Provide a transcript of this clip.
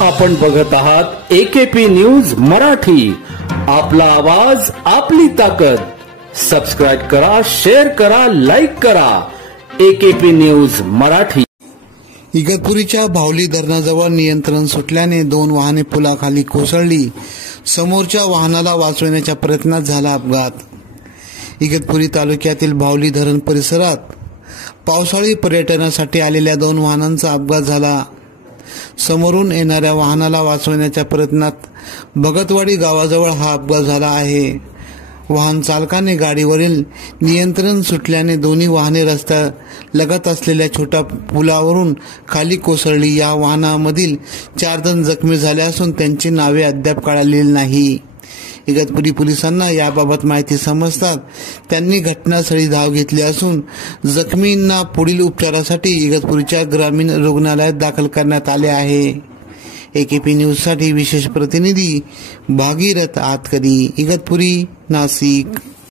आपण बघत आहात एकेपी न्यूज मराठी। आपला आवाज आपली ताकद। सबस्क्राइब करा, शेअर करा, लाईक करा। AKP news Marathi. इगतपुरीच्या भावली धरणाजवळ नियंत्रण सुटल्याने 2 वाहने पुलाखाली कोसळली। समोरच्या वाहनाला वाचवण्याच्या प्रयत्नात झाला अपघात। इगतपुरी तालुक्यातील भावली धरण परिसरात पावसाळी पर्यटनासाठी आलेल्या 2 वाहनांचा अपघात झाला। समोरून येणाऱ्या वाहनाला वाचवण्याच्या प्रयत्नात भगतवाडी गावाजवळ हा अपघात झाला आहे। वाहन चालकाने गाडीवरील नियंत्रण सुटल्याने दोन्ही वाहने रस्ता लगत असलेल्या छोट्या पुलावरून खाली कोसळली। या वाहनामधील 4 जण जखमी झाले असून त्यांची नावे अद्याप कळालेली नाही। इगतपुरी पोलिसांना याबाबत माहिती समजतात त्यांनी घटनास्थळी धाव घेतली असून जखमींना पुढील उपचारासाठी इगतपुरीच्या ग्रामीण रुग्णालयात दाखल करण्यात आले आहे। एकेपी न्यूजसाठी विशेष प्रतिनिधी भागीरथ आतकरी, इगतपुरी, नाशिक।